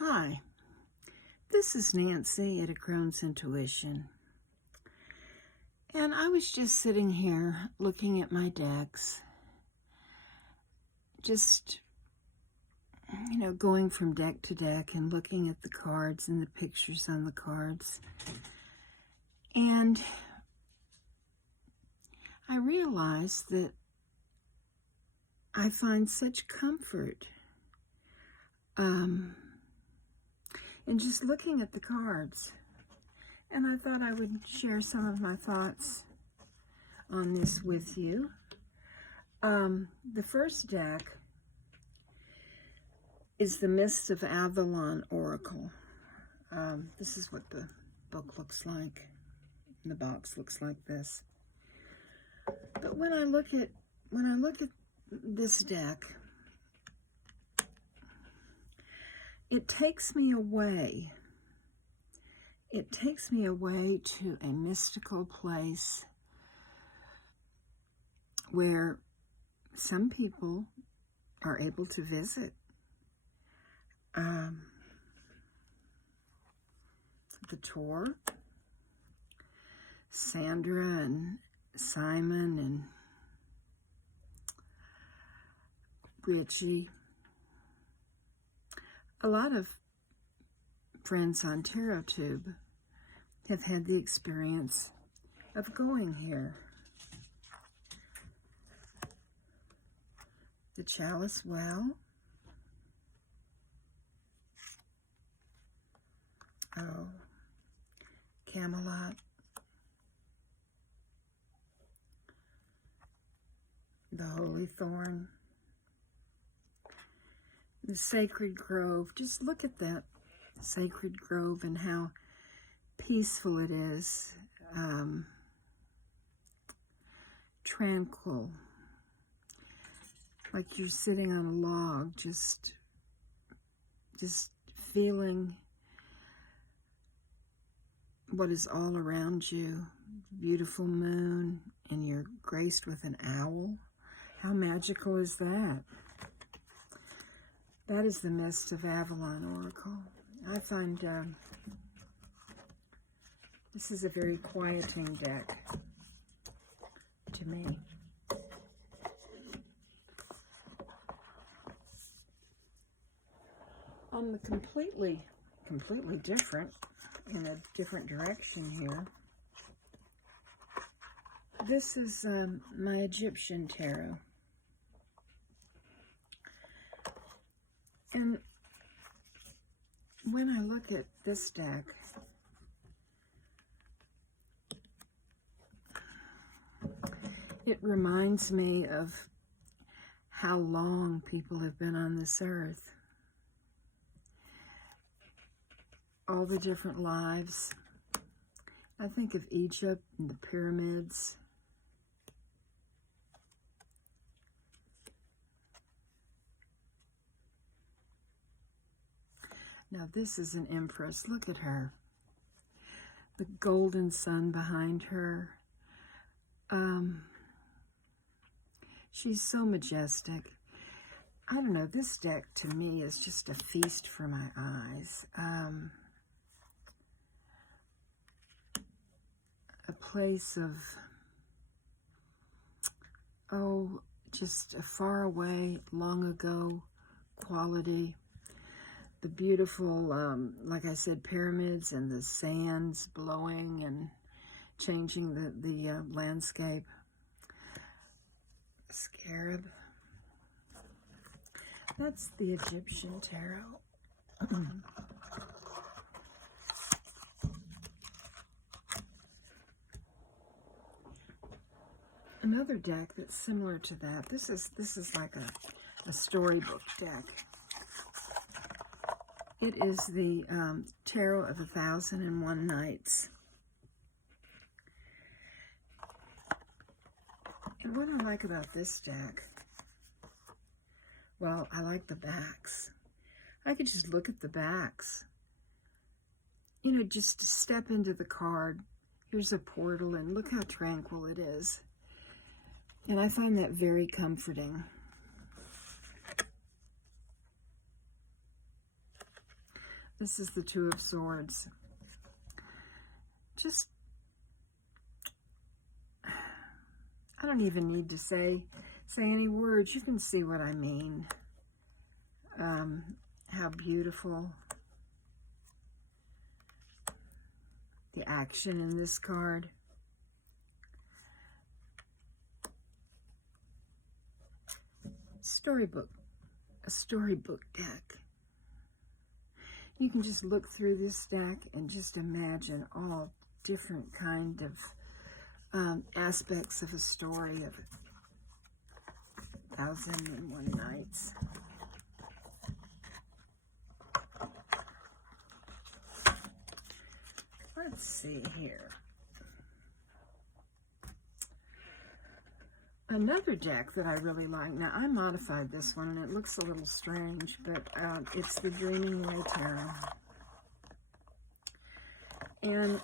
Hi, this is Nancy at A Crone's Intuition, and I was just sitting here looking at my decks, just, going from deck to deck and looking at the cards and the pictures on the cards, and I realized that I find such comfort in just looking at the cards. And I thought I would share some of my thoughts on this with you. The first deck is the Mist of Avalon Oracle. This is what the book looks like. The box looks like this. But when I look at this deck, it takes me away. It takes me away to a mystical place where some people are able to visit. The tour, Sandra and Simon and Richie. A lot of friends on TarotTube have had the experience of going here. The Chalice Well. Oh, Camelot. The Holy Thorn. The Sacred Grove. Just look at that Sacred Grove and how peaceful it is. Tranquil. Like you're sitting on a log, just feeling what is all around you. Beautiful moon, and you're graced with an owl. How magical is that? That is the Mist of Avalon Oracle. I find this is a very quieting deck to me. On the completely different, in a different direction here, this is my Egyptian tarot. And when I look at this deck, it reminds me of how long people have been on this earth. All the different lives. I think of Egypt and the pyramids. Now this is an empress. Look at her. The golden sun behind her. She's so majestic. I don't know, this deck to me is just a feast for my eyes. A place of, just a far away, long ago quality. The beautiful, like I said, pyramids and the sands blowing and changing the landscape. Scarab. That's the Egyptian tarot. Another deck that's similar to that. This is like a storybook deck. It is the Tarot of 1001 Nights. And what I like about this deck, well, I like the backs. I could just look at the backs. Just to step into the card. Here's a portal, and look how tranquil it is. And I find that very comforting. This is the Two of Swords. Just, I don't even need to say any words. You can see what I mean. How beautiful the action in this card. Storybook, a storybook deck. You can just look through this deck and just imagine all different kind of aspects of a story of 1001 Nights. Let's see here. Another deck that I really like. Now, I modified this one, and it looks a little strange, but it's the Dreaming Way Tarot. And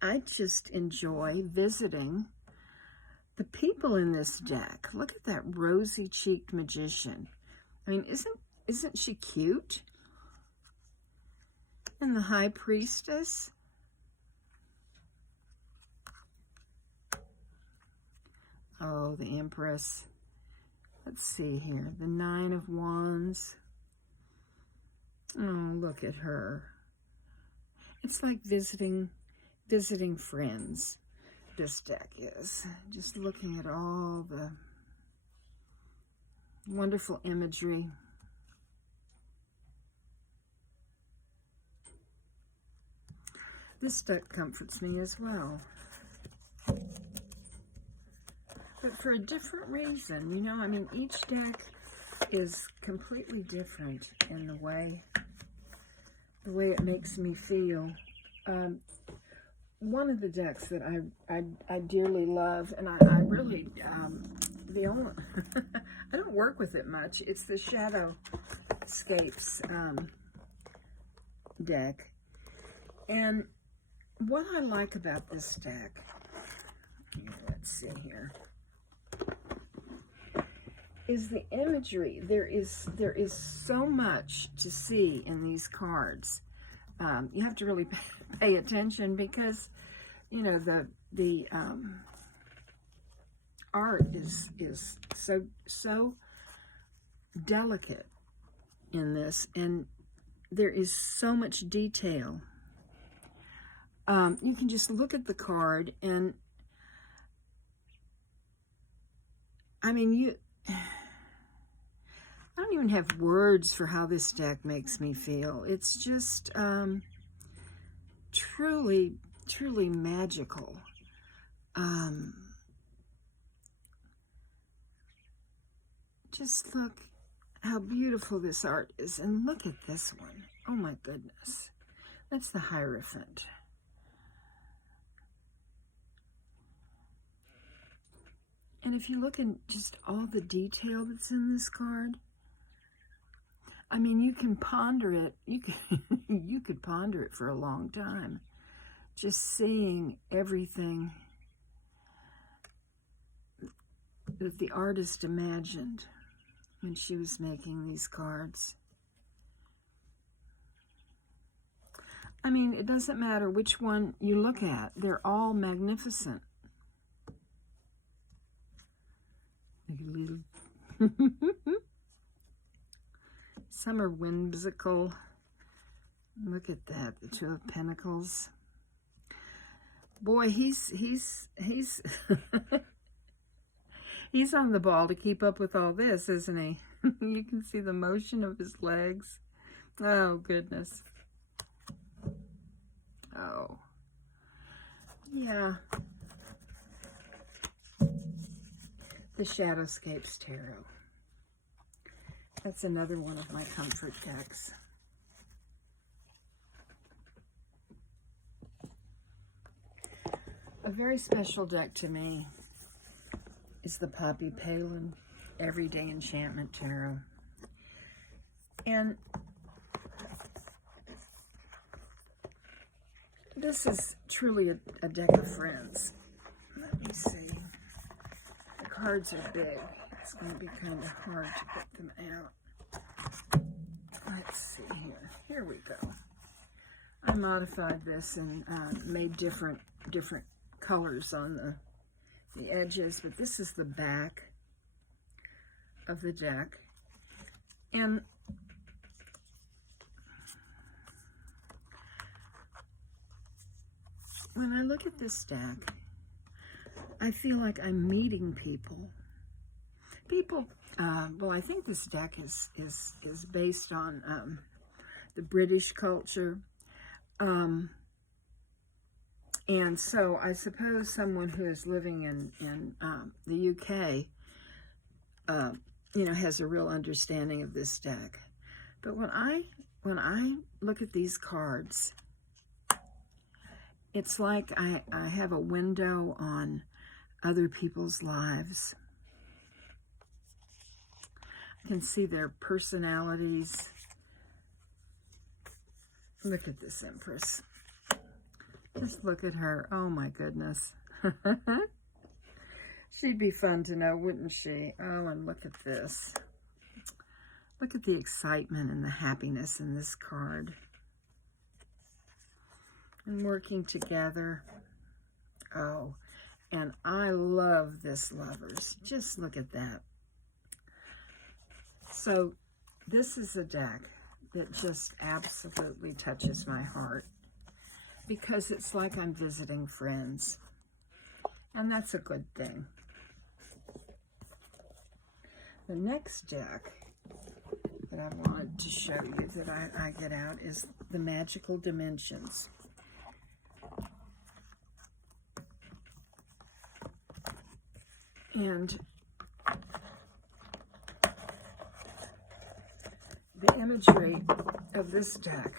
I just enjoy visiting the people in this deck. Look at that rosy-cheeked magician. I mean, isn't she cute? And the High Priestess. Oh, the Empress. Let's see here. The Nine of Wands. Oh, look at her. It's like visiting friends. This deck is. Just looking at all the wonderful imagery. This deck comforts me as well. But for a different reason, you know, I mean, each deck is completely different in the way it makes me feel. One of the decks that I dearly love, and I really, the only, I don't work with it much, it's the Shadowscapes deck. And what I like about this deck, let's see here, is the imagery. There is so much to see in these cards. You have to really pay attention because, you know, the art is so delicate in this, and there is so much detail. You can just look at the card, and I mean, I don't even have words for how this deck makes me feel. It's just truly, truly magical. Just look how beautiful this art is, and look at this one. Oh my goodness. That's the Hierophant. And if you look at just all the detail that's in this card, I mean, you can ponder it. You could ponder it for a long time. Just seeing everything that the artist imagined when she was making these cards. I mean, it doesn't matter which one you look at. They're all magnificent. Some are whimsical. Look at that, the Two of Pentacles. Boy, he's he's on the ball to keep up with all this, isn't he? You can see the motion of his legs. Oh, goodness. Oh. Yeah. The Shadowscapes Tarot. That's another one of my comfort decks. A very special deck to me is the Poppy Palin Everyday Enchantment Tarot. And this is truly a deck of friends. Let me see. The cards are big. It's going to be kind of hard to get them out. Let's see here. Here we go. I modified this and made different colors on the edges, but this is the back of the deck. And when I look at this deck, I feel like I'm meeting people. Well, I think this deck is based on the British culture. And so I suppose someone who is living in the UK, you know, has a real understanding of this deck. But when I look at these cards, it's like I have a window on other people's lives. I can see their personalities. Look at this Empress. Just look at her. Oh my goodness. She'd be fun to know, wouldn't she? Oh, and look at this. Look at the excitement and the happiness in this card. And working together. Oh, and I love this Lovers. Just look at that. So this is a deck that just absolutely touches my heart, because it's like I'm visiting friends, and that's a good thing. The next deck that I wanted to show you that I get out is the Magical Dimensions. And the imagery of this deck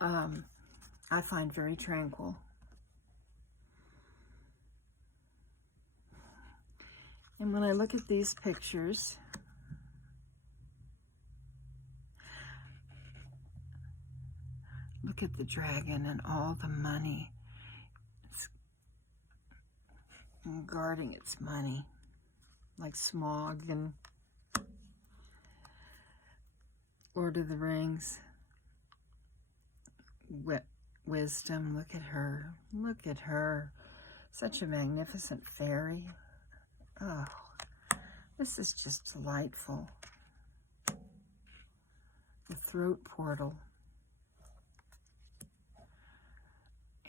I find very tranquil. And when I look at these pictures, look at the dragon and all the money. It's guarding its money, like Smaug and Lord of the Rings. Wisdom, look at her. Look at her. Such a magnificent fairy. Oh, this is just delightful. The throat portal.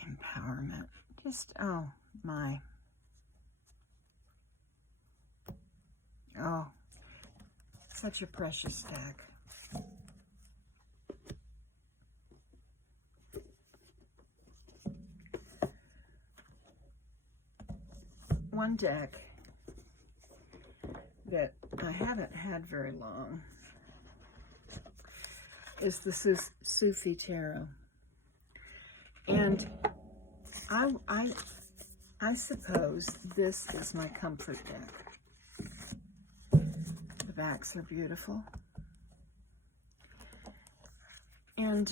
Empowerment. Just, oh my. Oh, such a precious deck. One deck that I haven't had very long is the Sufi Tarot. And I suppose this is my comfort deck. The backs are beautiful. And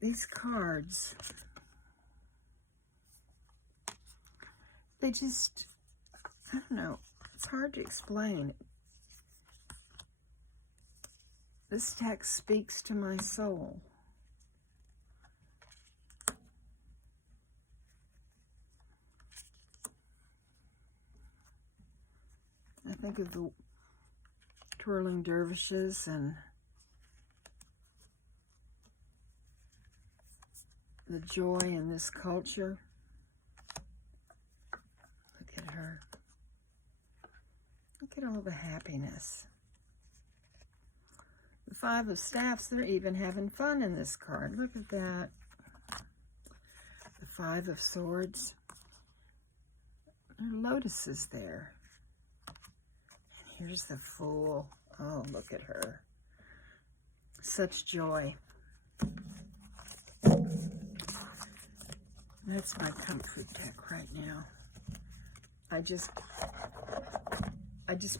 these cards, they just, I don't know, it's hard to explain. This text speaks to my soul. I think of the twirling dervishes and the joy in this culture. Look at her. Look at all the happiness. The Five of Staffs, they're even having fun in this card. Look at that. The Five of Swords. There are lotuses there. And here's the Fool. Oh, look at her. Such joy. That's my comfort deck right now. I just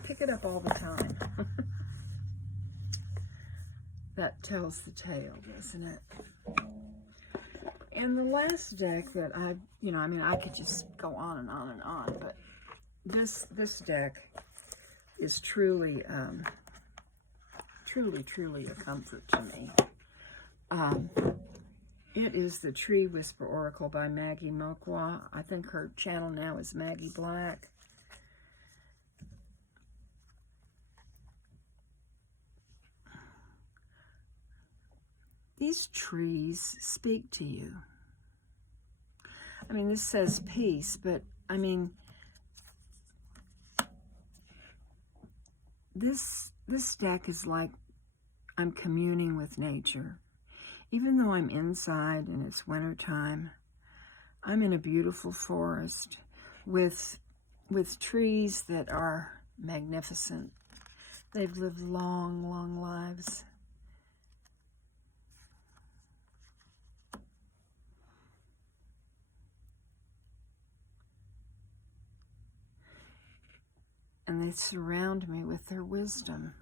pick it up all the time. That tells the tale, doesn't it? And the last deck that I, I mean, I could just go on and on and on, but this deck is truly, truly a comfort to me. It is the Tree Whisper Oracle by Maggie Mokwa. I think her channel now is Maggie Black. These trees speak to you. I mean, this says peace, but I mean, this deck is like I'm communing with nature. Even though I'm inside and it's winter time, I'm in a beautiful forest with trees that are magnificent. They've lived long, long lives. And they surround me with their wisdom.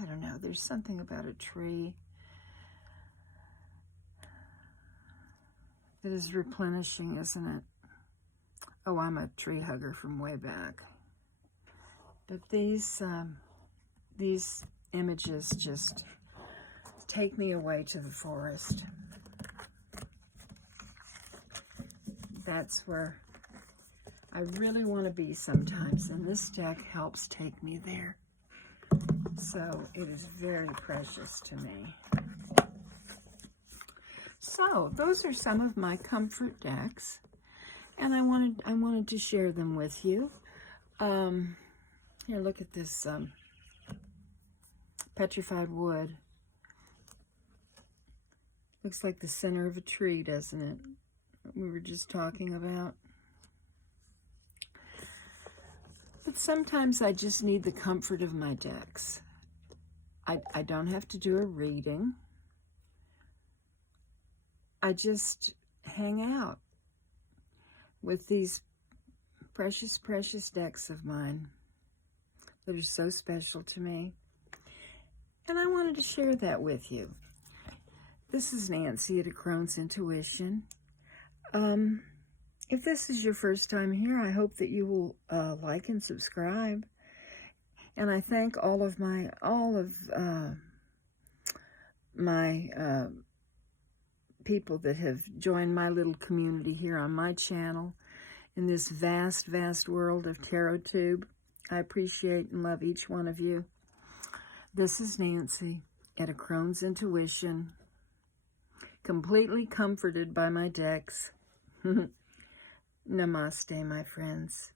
I don't know, there's something about a tree that is replenishing, isn't it? Oh, I'm a tree hugger from way back. But these images just take me away to the forest. That's where I really want to be sometimes, and this deck helps take me there. So it is very precious to me. So those are some of my comfort decks, and I wanted to share them with you. Here, look at this petrified wood. Looks like the center of a tree, doesn't it? We were just talking about. But sometimes I just need the comfort of my decks. I don't have to do a reading. I just hang out with these precious, precious decks of mine that are so special to me. And I wanted to share that with you. This is Nancy at A Crone's Intuition. If this is your first time here, I hope that you will like and subscribe. And I thank all of my people that have joined my little community here on my channel in this vast, vast world of TarotTube. I appreciate and love each one of you. This is Nancy at A Crone's Intuition, completely comforted by my decks. Namaste, my friends.